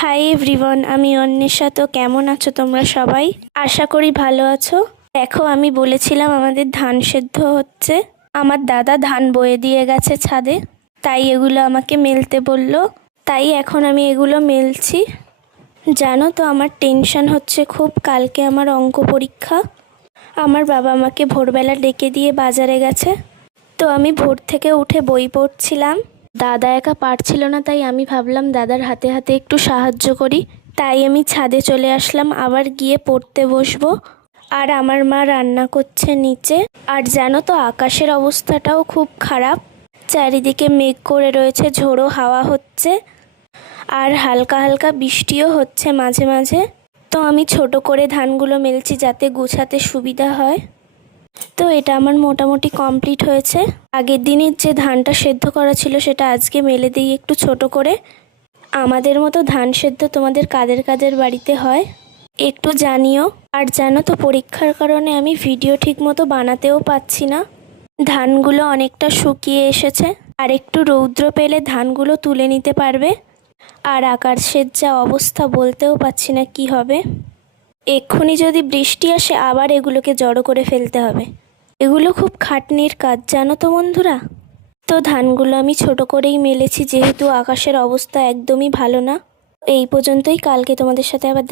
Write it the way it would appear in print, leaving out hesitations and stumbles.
Hi everyone, আমি অন্বেষা। তো কেমন আছো তোমরা সবাই? আশা করি ভালো আছো। দেখো, আমি বলেছিলাম আমাদের ধান সেদ্ধ হচ্ছে। আমার দাদা ধান বয়ে দিয়ে গেছে ছাদে, তাই এগুলো আমাকে মেলতে বলল। তাই এখন আমি এগুলো মেলছি। জানো তো, আমার টেনশন হচ্ছে খুব। কালকে আমার অঙ্ক পরীক্ষা। আমার বাবা আমাকে ভোরবেলা ডেকে দিয়ে বাজারে গেছে। তো আমি ভোর থেকে উঠে বই পড়ছিলাম। দাদা একা পারছিল না, তাই আমি ভাবলাম দাদার হাতে হাতে একটু সাহায্য করি। তাই আমি ছাদে চলে আসলাম, আবার গিয়ে পড়তে বসবো। আর আমার মা রান্না করছে নিচে। আর জানো তো, আকাশের অবস্থাটাও খুব খারাপ। চারিদিকে মেঘ করে রয়েছে, ঝোড়ো হাওয়া হচ্ছে, আর হালকা হালকা বৃষ্টিও হচ্ছে মাঝে মাঝে। তো আমি ছোট করে ধানগুলো মেলছি যাতে গুছাতে সুবিধা হয়। তো এটা আমার মোটামুটি কমপ্লিট হয়েছে। আগের দিনের যে ধানটা সেদ্ধ করা ছিল সেটা আজকে মেলে দিই একটু ছোট করে। আমাদের মতো ধান সেদ্ধ তোমাদের কাদের কাদের বাড়িতে হয় একটু জানিও। আর জানো তো, পরীক্ষার কারণে আমি ভিডিও ঠিক মতো বানাতেও পাচ্ছি না। ধানগুলো অনেকটা শুকিয়ে এসেছে, আর একটু রৌদ্র পেলে ধানগুলো তুলে নিতে পারবে। আর আকাশের যা অবস্থা, বলতেও পাচ্ছি না কি হবে। এক্ষুনি যদি বৃষ্টি আসে, আবার এগুলোকে জড়ো করে ফেলতে হবে। এগুলো খুব খাটনির কাজ, জানো তো বন্ধুরা। তো ধানগুলো আমি ছোট করেই মেলেছি, যেহেতু আকাশের অবস্থা একদমই ভালো না। এই পর্যন্তই। কালকে তোমাদের সাথে আবার